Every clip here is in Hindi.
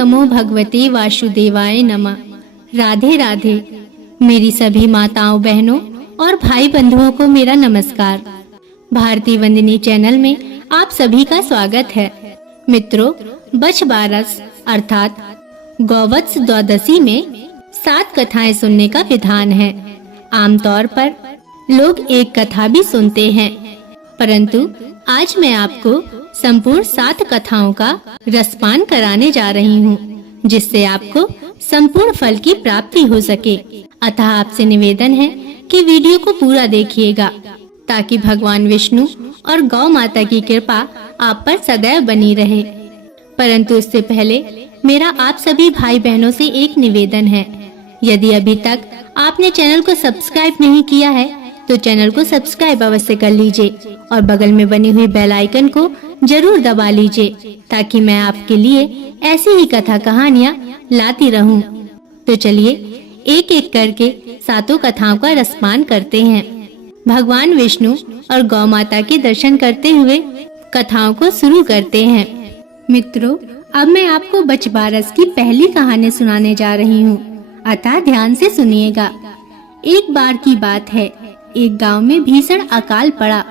नमो भगवते वासुदेवाय नमः। राधे राधे। मेरी सभी माताओं, बहनों और भाई बंधुओं को मेरा नमस्कार। भारती वंदिनी चैनल में आप सभी का स्वागत है। मित्रों, बछ बारस अर्थात गौवत्स द्वादशी में 7 कथाएं सुनने का विधान है। आमतौर पर लोग एक कथा भी सुनते हैं, परंतु आज मैं आपको संपूर्ण 7 कथाओं का रसपान कराने जा रही हूँ, जिससे आपको संपूर्ण फल की प्राप्ति हो सके। अतः आपसे निवेदन है कि वीडियो को पूरा देखिएगा, ताकि भगवान विष्णु और गौ माता की कृपा आप पर सदैव बनी रहे। परंतु उससे पहले मेरा आप सभी भाई बहनों से एक निवेदन है। यदि अभी तक आपने चैनल को सब्सक्राइब नहीं किया है तो चैनल को सब्सक्राइब अवश्य कर लीजिए और बगल में बनी हुई बेल आइकन को जरूर दबा लीजिए, ताकि मैं आपके लिए ऐसी ही कथा कहानियाँ लाती रहूं। तो चलिए एक एक करके 7 कथाओं का रसपान करते हैं। भगवान विष्णु और गौ माता के दर्शन करते हुए कथाओं को शुरू करते हैं। मित्रों, अब मैं आपको बछ बारस की पहली कहानी सुनाने जा रही हूँ, अतः ध्यान से सुनिएगा। एक बार की बात है, एक गांव में भीषण अकाल पड़ा।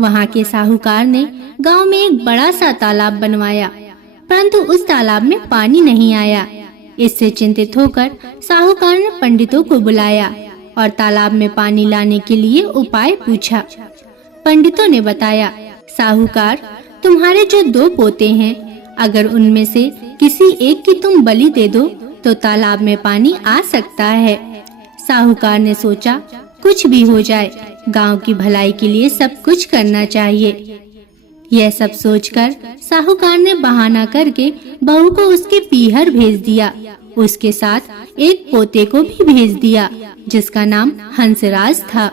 वहां के साहूकार ने गांव में एक बड़ा सा तालाब बनवाया, परंतु उस तालाब में पानी नहीं आया। इससे चिंतित होकर साहूकार ने पंडितों को बुलाया और तालाब में पानी लाने के लिए उपाय पूछा। पंडितों ने बताया, साहूकार, तुम्हारे जो 2 पोते हैं, अगर उनमें से किसी एक की तुम बलि दे दो तो तालाब में पानी आ सकता है। साहूकार ने सोचा, कुछ भी हो जाए, गांव की भलाई के लिए सब कुछ करना चाहिए। यह सब सोचकर साहूकार ने बहाना करके बहू को उसके पीहर भेज दिया। उसके साथ एक पोते को भी भेज दिया, जिसका नाम हंसराज था।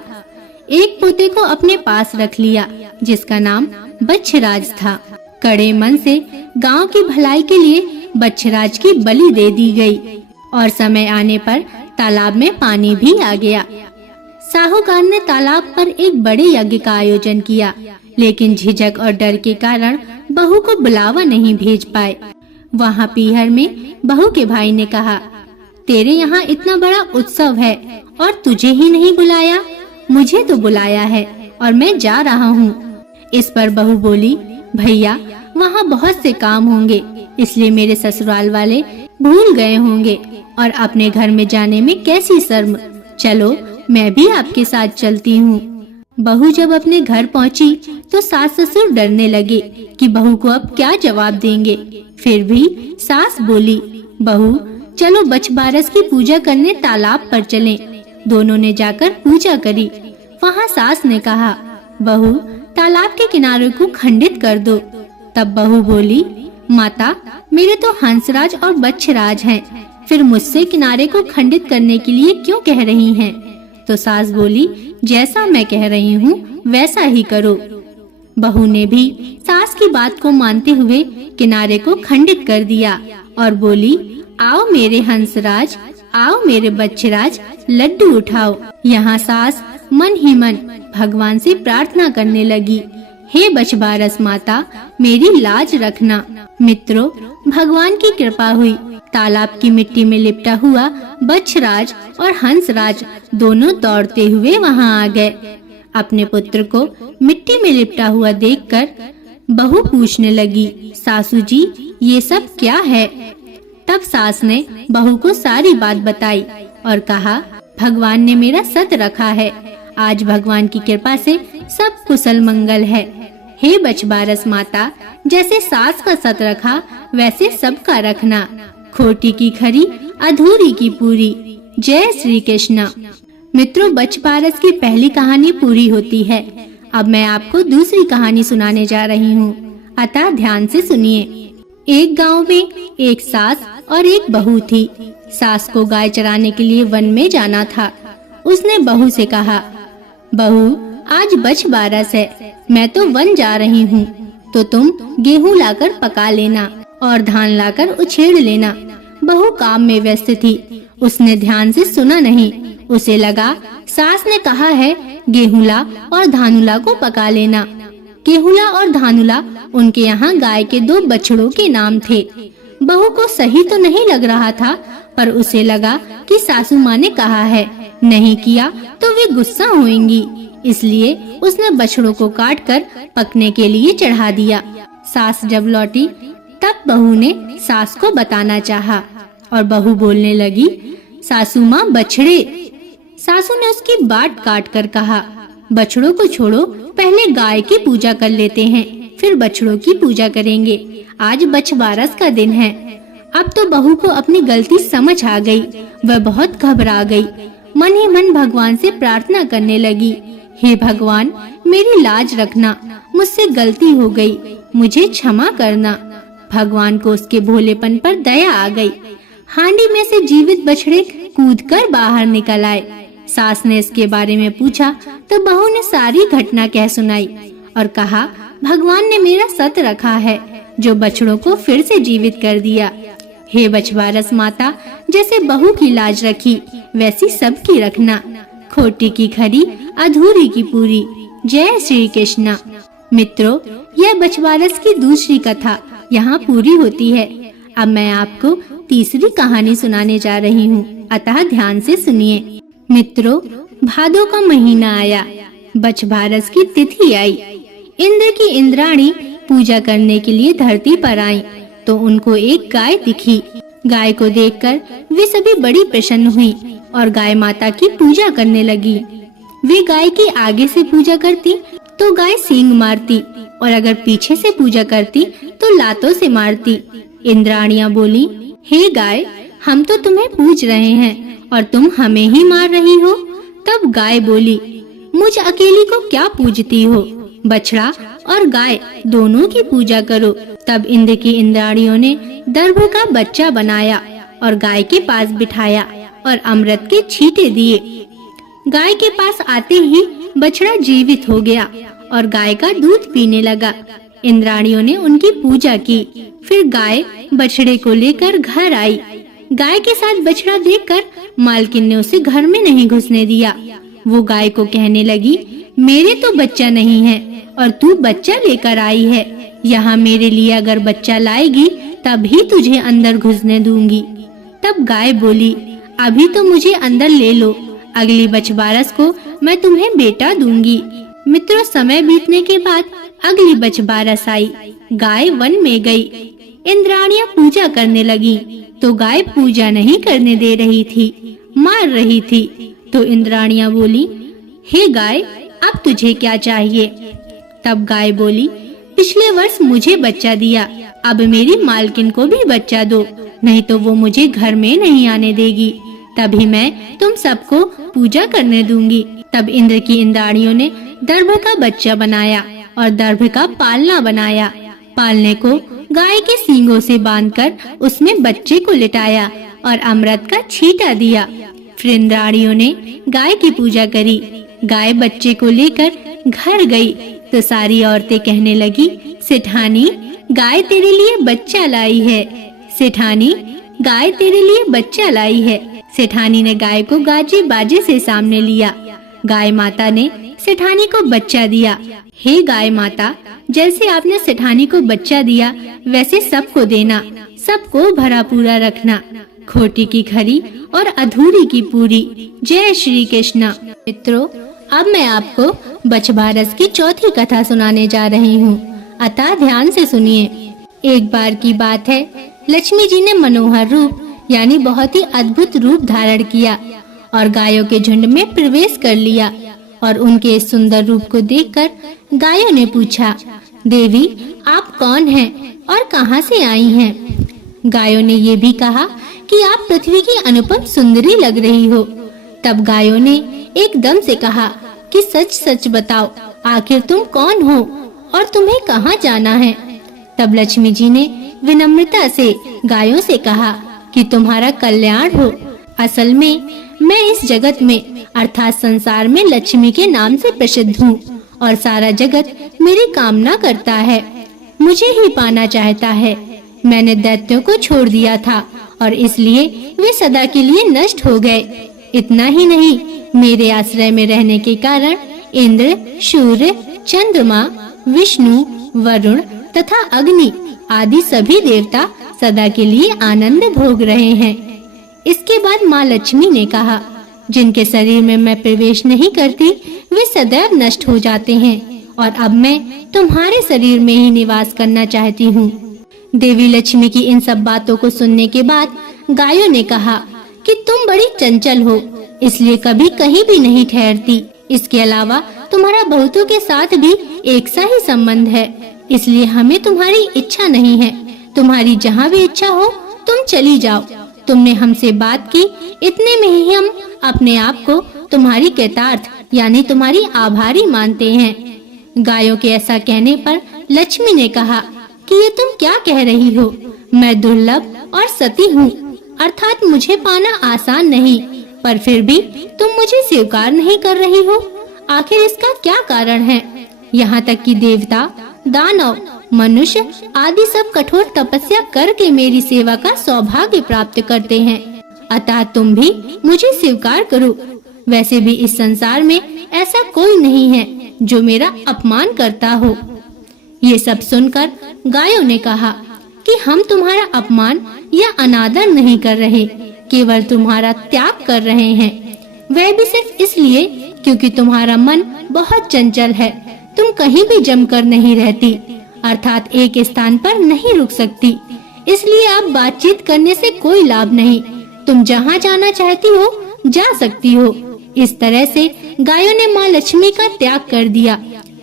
एक पोते को अपने पास रख लिया, जिसका नाम बच्छराज था। कड़े मन से गांव की भलाई के लिए बच्छराज की बलि दे दी गई और समय आने पर तालाब में पानी भी आ गया। साहूकार ने तालाब पर एक बड़े यज्ञ का आयोजन किया, लेकिन झिझक और डर के कारण बहू को बुलावा नहीं भेज पाए। वहाँ पीहर में बहू के भाई ने कहा, तेरे यहाँ इतना बड़ा उत्सव है और तुझे ही नहीं बुलाया? मुझे तो बुलाया है और मैं जा रहा हूँ। इस पर बहू बोली, भैया, वहाँ बहुत से काम होंगे, इसलिए मेरे ससुराल वाले भूल गए होंगे और अपने घर में जाने में कैसी शर्म। चलो मैं भी आपके साथ चलती हूँ। बहू जब अपने घर पहुँची तो सास ससुर डरने लगे कि बहू को अब क्या जवाब देंगे। फिर भी सास बोली, बहू, चलो बछ बारस की पूजा करने तालाब पर चलें। दोनों ने जाकर पूजा करी। वहाँ सास ने कहा, बहू, तालाब के किनारे को खंडित कर दो। तब बहू बोली, माता, मेरे तो हंसराज और बच्छराज हैं, फिर मुझसे किनारे को खंडित करने के लिए क्यों कह रही हैं? तो सास बोली, जैसा मैं कह रही हूँ वैसा ही करो। बहू ने भी सास की बात को मानते हुए किनारे को खंडित कर दिया और बोली, आओ मेरे हंसराज, आओ मेरे बच्छराज, लड्डू उठाओ। यहाँ सास मन ही मन भगवान से प्रार्थना करने लगी, हे बछ बारस माता, मेरी लाज रखना। मित्रों, भगवान की कृपा हुई। तालाब की मिट्टी में लिपटा हुआ बच्छराज और हंसराज दोनों दौड़ते हुए वहां आ गए। अपने पुत्र को मिट्टी में लिपटा हुआ देखकर बहू पूछने लगी, सासू जी, ये सब क्या है? तब सास ने बहू को सारी बात बताई और कहा, भगवान ने मेरा सत रखा है। आज भगवान की कृपा से सब कुशल मंगल है। हे बछ बारस माता, जैसे सास का सत रखा वैसे सबका रखना। खोटी की खरी, अधूरी की पूरी। जय श्री कृष्ण। मित्रों, बछ बारस की पहली कहानी पूरी होती है। अब मैं आपको दूसरी कहानी सुनाने जा रही हूँ, अतः ध्यान से सुनिए। एक गांव में एक सास और एक बहू थी। सास को गाय चराने के लिए वन में जाना था। उसने बहू से कहा, बहू, आज बछ बारस है, मैं तो वन जा रही हूँ, तो तुम गेहूँ लाकर पका लेना और धान लाकर उछेड़ लेना। बहू काम में व्यस्त थी, उसने ध्यान से सुना नहीं। उसे लगा सास ने कहा है गेहूँला और धानुला को पका लेना। गेहूँला और धानुला उनके यहाँ गाय के 2 बछड़ों के नाम थे। बहू को सही तो नहीं लग रहा था, पर उसे लगा कि सासू माँ ने कहा है, नहीं किया तो वे गुस्सा होंगी, इसलिए उसने बछड़ों को काटकर पकने के लिए चढ़ा दिया। सास जब लौटी तब बहू ने सास को बताना चाहा और बहू बोलने लगी, सासू माँ बछड़े। सासू ने उसकी बात काट कर कहा, बछड़ों को छोड़ो, पहले गाय की पूजा कर लेते हैं, फिर बछड़ों की पूजा करेंगे। आज बछबारस का दिन है। अब तो बहू को अपनी गलती समझ आ गई। वह बहुत घबरा गई। मन ही मन भगवान से प्रार्थना करने लगी, हे भगवान, मेरी लाज रखना, मुझसे गलती हो गई, मुझे क्षमा करना। भगवान को उसके भोलेपन पर दया आ गई। हांडी में से जीवित बछड़े कूदकर बाहर निकल आए। सास ने इसके बारे में पूछा तो बहू ने सारी घटना कह सुनाई और कहा, भगवान ने मेरा सत रखा है, जो बछड़ों को फिर से जीवित कर दिया। हे बछबारस माता, जैसे बहू की लाज रखी वैसी सबकी रखना। खोटी की खरी, अधूरी की पूरी। जय श्री कृष्ण। मित्रों, यह बछबारस की दूसरी कथा यहाँ पूरी होती है। अब मैं आपको तीसरी कहानी सुनाने जा रही हूँ, अतः ध्यान से सुनिए। मित्रों, भादों का महीना आया, बछबारस की तिथि आई। इंद्र की इंद्राणी पूजा करने के लिए धरती पर आई तो उनको एक गाय दिखी। गाय को देखकर वे सभी बड़ी प्रसन्न हुई और गाय माता की पूजा करने लगी। वे गाय की आगे से पूजा करती तो गाय सींग मारती और अगर पीछे से पूजा करती तो लातों से मारती। इंद्राणियां बोली, हे गाय, हम तो तुम्हें पूज रहे हैं और तुम हमें ही मार रही हो। तब गाय बोली, मुझ अकेली को क्या पूजती हो, बछड़ा और गाय दोनों की पूजा करो। तब इंद्र की इंद्राणियों ने दर्भ का बच्चा बनाया और गाय के पास बिठाया और अमृत के छींटे दिए। गाय के पास आते ही बछड़ा जीवित हो गया और गाय का दूध पीने लगा। इंद्राणियों ने उनकी पूजा की। फिर गाय बछड़े को लेकर घर आई। गाय के साथ बछड़ा देखकर मालकिन ने उसे घर में नहीं घुसने दिया। वो गाय को कहने लगी, मेरे तो बच्चा नहीं है और तू बच्चा लेकर आई है। यहाँ मेरे लिए अगर बच्चा लाएगी तभी तुझे अंदर घुसने दूंगी। तब गाय बोली, अभी तो मुझे अंदर ले लो, अगली बछबारस को मैं तुम्हें बेटा दूंगी। मित्रों, समय बीतने के बाद अगली बछबारस आई। गाय वन में गई। इंद्राणियां पूजा करने लगी तो गाय पूजा नहीं करने दे रही थी, मार रही थी। तो इंद्राणियां बोली, हे गाय, अब तुझे क्या चाहिए? तब गाय बोली, पिछले वर्ष मुझे बच्चा दिया, अब मेरी मालकिन को भी बच्चा दो, नहीं तो वो मुझे घर में नहीं आने देगी, तभी मैं तुम सबको पूजा करने दूंगी। तब इंद्र की इंद्राणियों ने दर्भ का बच्चा बनाया और दर्भ का पालना बनाया। पालने को गाय के सींगों से बांधकर उसमें बच्चे को लिटाया और अमृत का छींटा दिया। फिर इंद्राणियों ने गाय की पूजा करी। गाय बच्चे को लेकर घर गई तो सारी औरतें कहने लगी, सेठानी, गाय तेरे लिए बच्चा लाई है। सेठानी, गाय तेरे लिए बच्चा लाई है। सेठानी ने गाय को गाजे बाजे से सामने लिया। गाय माता ने सेठानी को बच्चा दिया। हे गाय माता, जैसे आपने सेठानी को बच्चा दिया वैसे सबको देना, सबको भरा पूरा रखना। खोटी की खरी और अधूरी की पूरी। जय श्री कृष्ण। मित्रों, अब मैं आपको बछबारस की चौथी कथा सुनाने जा रही हूँ, अतः ध्यान से सुनिए। एक बार की बात है, लक्ष्मी जी ने मनोहर रूप यानी बहुत ही अद्भुत रूप धारण किया और गायों के झुंड में प्रवेश कर लिया। और उनके इस सुंदर रूप को देखकर गायों ने पूछा, देवी, आप कौन हैं और कहां से आई हैं? गायों ने ये भी कहा कि आप पृथ्वी की अनुपम सुंदरी लग रही हो। तब गायों ने एकदम से कहा कि सच सच बताओ, आखिर तुम कौन हो और तुम्हें कहां जाना है? तब लक्ष्मी जी ने विनम्रता से गायों से कहा कि तुम्हारा कल्याण हो। असल में मैं इस जगत में अर्थात संसार में लक्ष्मी के नाम से प्रसिद्ध हूँ और सारा जगत मेरी कामना करता है, मुझे ही पाना चाहता है। मैंने दैत्यों को छोड़ दिया था और इसलिए वे सदा के लिए नष्ट हो गए। इतना ही नहीं, मेरे आश्रय में रहने के कारण इंद्र, सूर्य, चंद्रमा, विष्णु, वरुण तथा अग्नि आदि सभी देवता सदा के लिए आनंद भोग रहे हैं। इसके बाद माँ लक्ष्मी ने कहा, जिनके शरीर में मैं प्रवेश नहीं करती वे सदैव नष्ट हो जाते हैं और अब मैं तुम्हारे शरीर में ही निवास करना चाहती हूँ। देवी लक्ष्मी की इन सब बातों को सुनने के बाद गायों ने कहा कि तुम बड़ी चंचल हो, इसलिए कभी कहीं भी नहीं ठहरती। इसके अलावा तुम्हारा बहुतों के साथ भी एक सा ही संबंध है, इसलिए हमें तुम्हारी इच्छा नहीं है। तुम्हारी जहाँ भी इच्छा हो तुम चली जाओ। तुमने हमसे बात की, इतने में ही हम अपने आप को तुम्हारी कृतार्थ यानी तुम्हारी आभारी मानते हैं। गायों के ऐसा कहने पर लक्ष्मी ने कहा कि ये तुम क्या कह रही हो? मैं दुर्लभ और सती हूँ, अर्थात मुझे पाना आसान नहीं, पर फिर भी तुम मुझे स्वीकार नहीं कर रही हो। आखिर इसका क्या कारण है? यहाँ तक कि देवता, दानव, मनुष्य आदि सब कठोर तपस्या करके मेरी सेवा का सौभाग्य प्राप्त करते हैं, अतः तुम भी मुझे स्वीकार करो। वैसे भी इस संसार में ऐसा कोई नहीं है जो मेरा अपमान करता हो। ये सब सुनकर गायों ने कहा कि हम तुम्हारा अपमान या अनादर नहीं कर रहे, केवल तुम्हारा त्याग कर रहे हैं। वह भी सिर्फ इसलिए क्योंकि तुम्हारा मन बहुत चंचल है। तुम कहीं भी जमकर नहीं रहती, अर्थात एक स्थान पर नहीं रुक सकती, इसलिए अब बातचीत करने से कोई लाभ नहीं। तुम जहाँ जाना चाहती हो जा सकती हो। इस तरह से गायों ने माँ लक्ष्मी का त्याग कर दिया,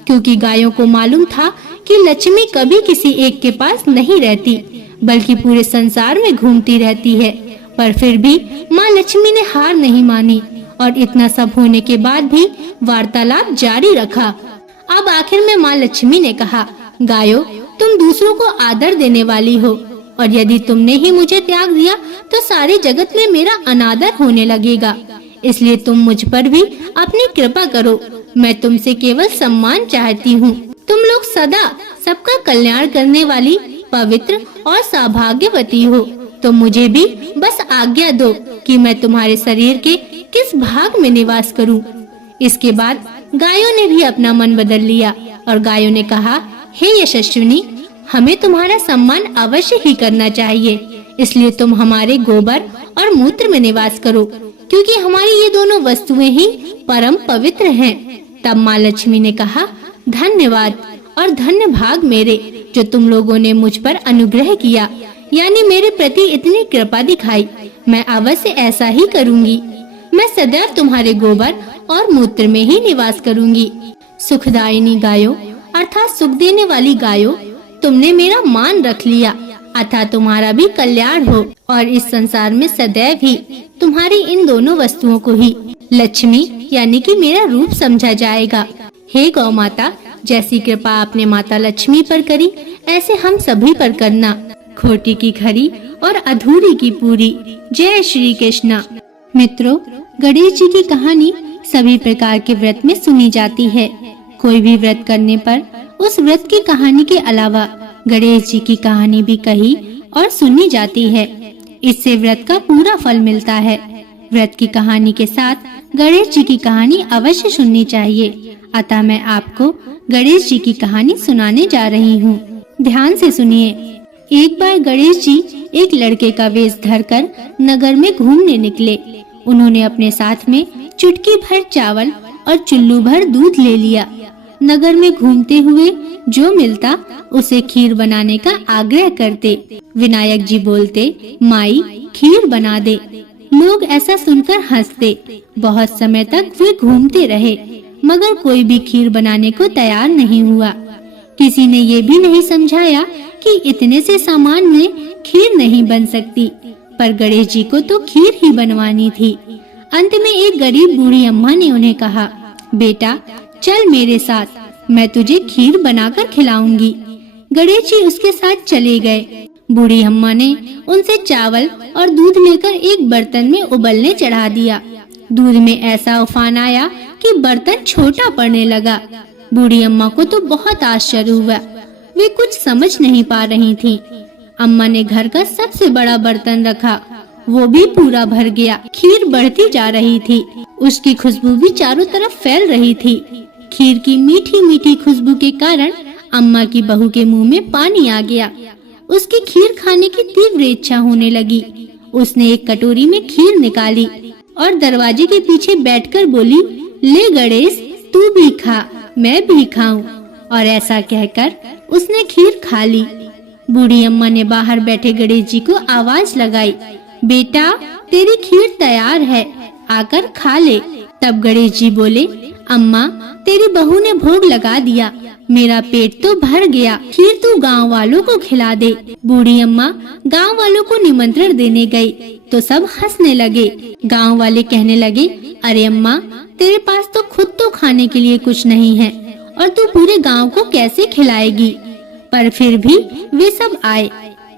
क्योंकि गायों को मालूम था कि लक्ष्मी कभी किसी एक के पास नहीं रहती, बल्कि पूरे संसार में घूमती रहती है। पर फिर भी माँ लक्ष्मी ने हार नहीं मानी और इतना सब होने के बाद भी वार्तालाप जारी रखा। अब आखिर में माँ लक्ष्मी ने कहा, गायों, तुम दूसरों को आदर देने वाली हो और यदि तुमने ही मुझे त्याग दिया तो सारे जगत में मेरा अनादर होने लगेगा। इसलिए तुम मुझ पर भी अपनी कृपा करो। मैं तुमसे केवल सम्मान चाहती हूँ। तुम लोग सदा सबका कल्याण करने वाली पवित्र और सौभाग्यवती हो, तो मुझे भी बस आज्ञा दो कि मैं तुम्हारे शरीर के किस भाग में निवास करूं। इसके बाद गायों ने भी अपना मन बदल लिया और गायों ने कहा, हे यशस्विनी, हमें तुम्हारा सम्मान अवश्य ही करना चाहिए, इसलिए तुम हमारे गोबर और मूत्र में निवास करो, क्योंकि हमारी ये दोनों वस्तुएं ही परम पवित्र हैं। तब माँ लक्ष्मी ने कहा, धन्यवाद और धन्य भाग मेरे, जो तुम लोगों ने मुझ पर अनुग्रह किया, यानी मेरे प्रति इतनी कृपा दिखाई। मैं अवश्य ऐसा ही करूंगी। मैं सदैव तुम्हारे गोबर और मूत्र में ही निवास करूंगी। सुखदायिनी गायों, अर्थात सुख देने वाली गायों, तुमने मेरा मान रख लिया, अतः तुम्हारा भी कल्याण हो और इस संसार में सदैव ही तुम्हारी इन दोनों वस्तुओं को ही लक्ष्मी यानी कि मेरा रूप समझा जाएगा। हे गौ माता, जैसी कृपा आपने माता लक्ष्मी पर करी, ऐसे हम सभी पर करना। खोटी की खरी और अधूरी की पूरी। जय श्री कृष्णा। मित्रों, गणेश जी की कहानी सभी प्रकार के व्रत में सुनी जाती है। कोई भी व्रत करने पर उस व्रत की कहानी के अलावा गणेश जी की कहानी भी कही और सुनी जाती है। इससे व्रत का पूरा फल मिलता है। व्रत की कहानी के साथ गणेश जी की कहानी अवश्य सुननी चाहिए। अतः मैं आपको गणेश जी की कहानी सुनाने जा रही हूँ। ध्यान से सुनिए। एक बार गणेश जी एक लड़के का वेश धरकर नगर में घूमने निकले। उन्होंने अपने साथ में चुटकी भर चावल और चुल्लू भर दूध ले लिया। नगर में घूमते हुए जो मिलता उसे खीर बनाने का आग्रह करते। विनायक जी बोलते, माई खीर बना दे। लोग ऐसा सुनकर हंसते। बहुत समय तक वे घूमते रहे, मगर कोई भी खीर बनाने को तैयार नहीं हुआ। किसी ने ये भी नहीं समझाया कि इतने से सामान में खीर नहीं बन सकती, पर गणेश जी को तो खीर ही बनवानी थी। अंत में एक गरीब बूढ़ी अम्मा ने उन्हें कहा, बेटा चल मेरे साथ, मैं तुझे खीर बनाकर खिलाऊंगी। गणेश जी उसके साथ चले गए। बूढ़ी अम्मा ने उनसे चावल और दूध लेकर एक बर्तन में उबलने चढ़ा दिया। दूध में ऐसा उफान आया कि बर्तन छोटा पड़ने लगा। बूढ़ी अम्मा को तो बहुत आश्चर्य हुआ। वे कुछ समझ नहीं पा रही थीं। अम्मा ने घर का सबसे बड़ा बर्तन रखा, वो भी पूरा भर गया। खीर बढ़ती जा रही थी, उसकी खुशबू भी चारों तरफ फैल रही थी। खीर की मीठी मीठी खुशबू के कारण अम्मा की बहू के मुंह में पानी आ गया। उसकी खीर खाने की तीव्र इच्छा होने लगी। उसने एक कटोरी में खीर निकाली और दरवाजे के पीछे बैठकर बोली, ले गणेश, तू भी खा, मैं भी खाऊं। और ऐसा कहकर उसने खीर खा ली। बूढ़ी अम्मा ने बाहर बैठे गणेश जी को आवाज लगाई, बेटा तेरी खीर तैयार है, आकर खा ले। तब गणेश जी बोले, अम्मा तेरी बहू ने भोग लगा दिया, मेरा पेट तो भर गया, खीर तू गांव वालों को खिला दे। बूढ़ी अम्मा गांव वालों को निमंत्रण देने गई तो सब हंसने लगे। गांव वाले कहने लगे, अरे अम्मा तेरे पास तो खुद तो खाने के लिए कुछ नहीं है और तू पूरे गांव को कैसे खिलाएगी। पर फिर भी वे सब आए।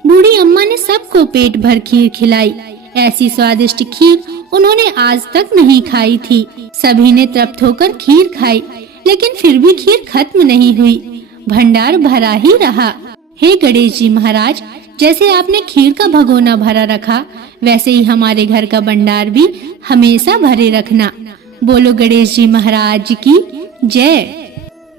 बूढ़ी अम्मा ने सबको पेट भर खीर खिलाई। ऐसी स्वादिष्ट खीर उन्होंने आज तक नहीं खाई थी। सभी ने तृप्त होकर खीर खाई, लेकिन फिर भी खीर खत्म नहीं हुई, भंडार भरा ही रहा। हे गणेश जी महाराज, जैसे आपने खीर का भगोना भरा रखा, वैसे ही हमारे घर का भंडार भी हमेशा भरे रखना। बोलो गणेश जी महाराज की जय।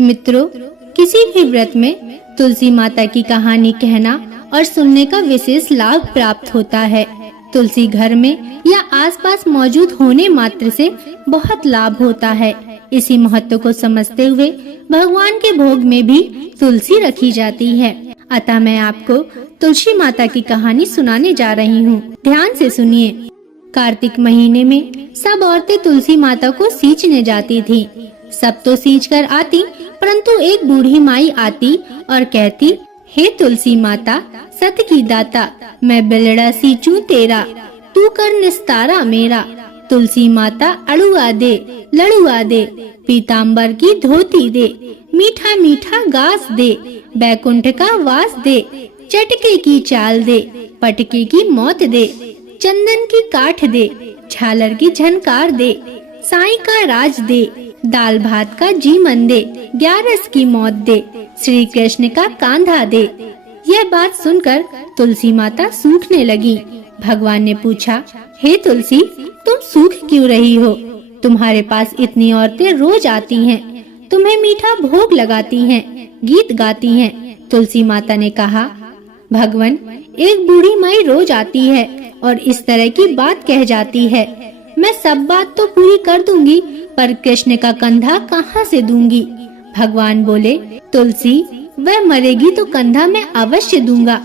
मित्रों, किसी भी व्रत में तुलसी माता की कहानी कहना और सुनने का विशेष लाभ प्राप्त होता है। तुलसी घर में या आसपास मौजूद होने मात्र से बहुत लाभ होता है। इसी महत्व को समझते हुए भगवान के भोग में भी तुलसी रखी जाती है। अतः मैं आपको तुलसी माता की कहानी सुनाने जा रही हूँ। ध्यान से सुनिए। कार्तिक महीने में सब औरतें तुलसी माता को सींचने जाती थीं। सब तो सींच कर आती, परंतु एक बूढ़ी माई आती और कहती, हे तुलसी माता सत की दाता, मैं बिलड़ा सींचूं तेरा, तू कर निस्तारा मेरा। तुलसी माता अड़ुआ दे, लड़ुआ दे, पीताम्बर की धोती दे, मीठा मीठा गास दे, बैकुंठ का वास दे, चटके की चाल दे, पटके की मौत दे, चंदन की काठ दे, झालर की झनकार दे, साईं का राज दे, दाल भात का जीवन दे, 11 की मौत दे, श्री कृष्ण का कांधा दे। यह बात सुनकर तुलसी माता सूखने लगी। भगवान ने पूछा, हे तुलसी, तुम सूख क्यों रही हो? तुम्हारे पास इतनी औरतें रोज आती हैं, तुम्हें मीठा भोग लगाती हैं, गीत गाती हैं। तुलसी माता ने कहा, भगवान, एक बूढ़ी माई रोज आती है और इस तरह की बात कह जाती है। मैं सब बात तो पूरी कर दूंगी, पर कृष्ण का कंधा कहाँ से दूंगी? भगवान बोले, तुलसी, वह मरेगी तो कंधा मैं अवश्य दूंगा।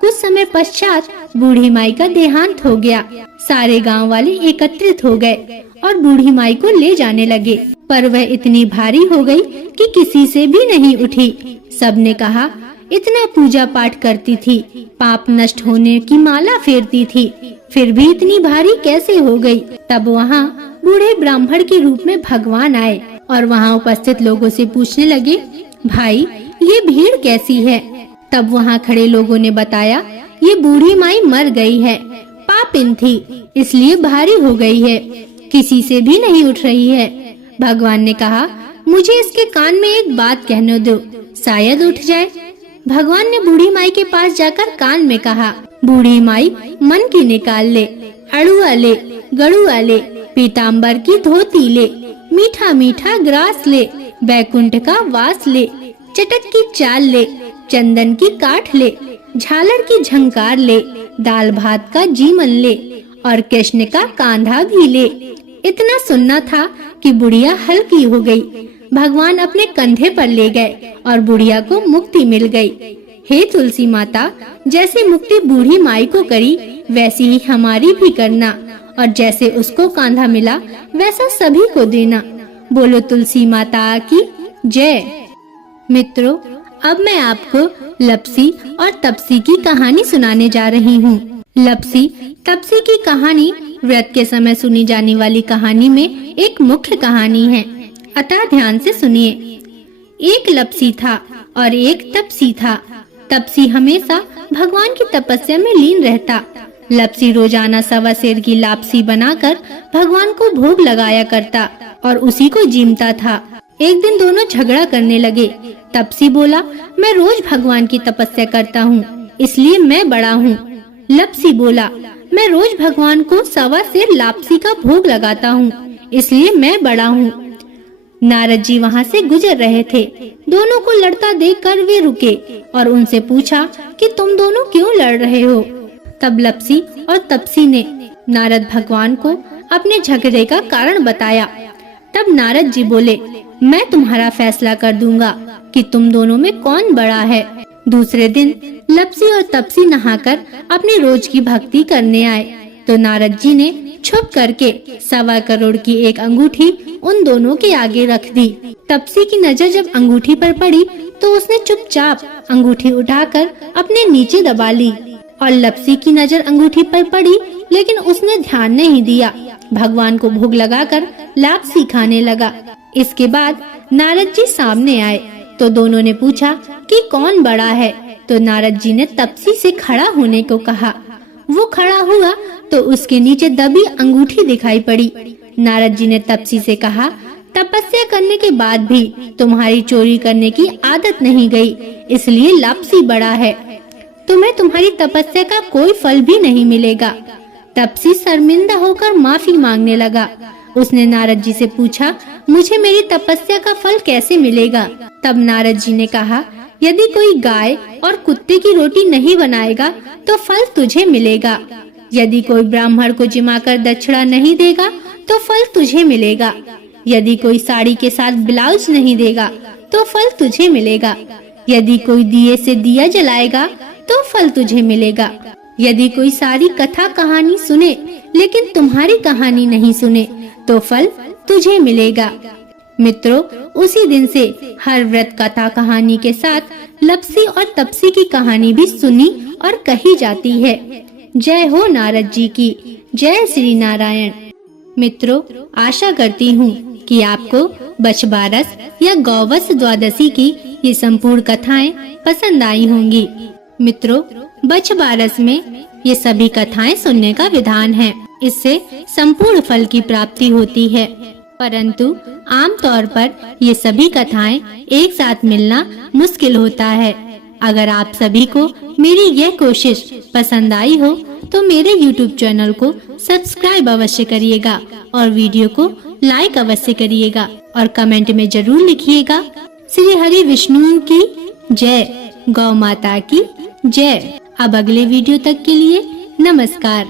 कुछ समय पश्चात बूढ़ी माई का देहांत हो गया। सारे गांव वाले एकत्रित हो गए और बूढ़ी माई को ले जाने लगे, पर वह इतनी भारी हो गई कि किसी से भी नहीं उठी। सबने कहा, इतना पूजा पाठ करती थी, पाप नष्ट होने की माला फेरती थी, फिर भी इतनी भारी कैसे हो गई? तब वहाँ बूढ़े ब्राह्मण के रूप में भगवान आए और वहाँ उपस्थित लोगों से पूछने लगे, भाई ये भीड़ कैसी है? तब वहाँ खड़े लोगों ने बताया, ये बूढ़ी माई मर गई है, पापिन थी, इसलिए भारी हो गई है, किसी से भी नहीं उठ रही है। भगवान ने कहा, मुझे इसके कान में एक बात कहने दो, शायद उठ जाए। भगवान ने बूढ़ी माई के पास जाकर कान में कहा, बूढ़ी माई मन की निकाल ले, अड़ुआ ले, गड़ुआ ले, पीताम्बर की धोती ले, मीठा मीठा ग्रास ले, बैकुंठ का वास ले, चटक की चाल ले, चंदन की काठ ले, झालर की झंकार ले, दाल भात का जीवन ले और कृष्ण का कांधा भी ले। इतना सुनना था कि बुढ़िया हल्की हो गई। भगवान अपने कंधे पर ले गए और बुढ़िया को मुक्ति मिल गई। हे तुलसी माता, जैसे मुक्ति बूढ़ी माई को करी, वैसी ही हमारी भी करना और जैसे उसको कांधा मिला वैसा सभी को देना। बोलो तुलसी माता की जय। मित्रों, अब मैं आपको लपसी और तपसी की कहानी सुनाने जा रही हूँ। लपसी तपसी की कहानी व्रत के समय सुनी जाने वाली कहानी में एक मुख्य कहानी है, अतः ध्यान से सुनिए। एक लपसी था और एक तपसी था। तपसी हमेशा भगवान की तपस्या में लीन रहता। लपसी रोजाना 1.25 सेर की लापसी बनाकर भगवान को भोग लगाया करता और उसी को जीमता था। एक दिन दोनों झगड़ा करने लगे। तपसी बोला, मैं रोज भगवान की तपस्या करता हूँ, इसलिए मैं बड़ा हूँ। लपसी बोला, मैं रोज भगवान को 1.25 सेर लापसी का भोग लगाता हूँ, इसलिए मैं बड़ा हूँ। नारद जी वहाँ से गुजर रहे थे। दोनों को लड़ता देखकर वे रुके और उनसे पूछा कि तुम दोनों क्यों लड़ रहे हो। तब लप्सी और तपसी ने नारद भगवान को अपने झगड़े का कारण बताया। तब नारद जी बोले, मैं तुम्हारा फैसला कर दूंगा कि तुम दोनों में कौन बड़ा है। दूसरे दिन लप्सी और तपसी नहाकर अपनी रोज की भक्ति करने आए तो नारद जी ने छुप करके 1.25 करोड़ की एक अंगूठी उन दोनों के आगे रख दी। तपसी की नजर जब अंगूठी पर पड़ी तो उसने चुपचाप अंगूठी उठाकर अपने नीचे दबा ली और लप्सी की नजर अंगूठी पर पड़ी लेकिन उसने ध्यान नहीं दिया। भगवान को भोग लगाकर लापसी खाने लगा। इसके बाद नारद जी सामने आए तो दोनों ने पूछा कि कौन बड़ा है। तो नारद जी ने तपसी से खड़ा होने को कहा। वो खड़ा हुआ तो उसके नीचे दबी अंगूठी दिखाई पड़ी। नारद जी ने तपसी से कहा, तपस्या करने के बाद भी तुम्हारी चोरी करने की आदत नहीं गई, इसलिए लापसी बड़ा है। तुम्हें तुम्हारी तपस्या का कोई फल भी नहीं मिलेगा। तपसी शर्मिंदा होकर माफी मांगने लगा। उसने नारद जी से पूछा, मुझे मेरी तपस्या का फल कैसे मिलेगा। तब नारद जी ने कहा, यदि कोई गाय और कुत्ते की रोटी नहीं बनाएगा तो फल तुझे मिलेगा। यदि कोई ब्राह्मण को जिमाकर दक्षिणा नहीं देगा तो फल तुझे मिलेगा। यदि कोई साड़ी के साथ ब्लाउज नहीं देगा तो फल तुझे मिलेगा। यदि कोई दिए से दिया जलाएगा तो फल तुझे मिलेगा। यदि कोई सारी कथा कहानी सुने लेकिन तुम्हारी कहानी नहीं सुने तो फल तुझे मिलेगा। मित्रों, उसी दिन से हर व्रत कथा कहानी के साथ लप्सी और तपसी की कहानी भी सुनी और कही जाती है। जय हो नारद जी की, जय श्री नारायण। मित्रों, आशा करती हूँ कि आपको बछबारस या गौवस द्वादशी की ये संपूर्ण कथाएं पसंद आई होंगी। मित्रों, बछबारस में ये सभी कथाएं सुनने का विधान है। इससे संपूर्ण फल की प्राप्ति होती है, परंतु आमतौर पर ये सभी कथाएं एक साथ मिलना मुश्किल होता है। अगर आप सभी को मेरी यह कोशिश पसंद आई हो तो मेरे YouTube चैनल को सब्सक्राइब अवश्य करिएगा और वीडियो को लाइक अवश्य करिएगा और कमेंट में जरूर लिखिएगा, श्री हरि विष्णु की जय, गौ माता की जय। अब अगले वीडियो तक के लिए नमस्कार।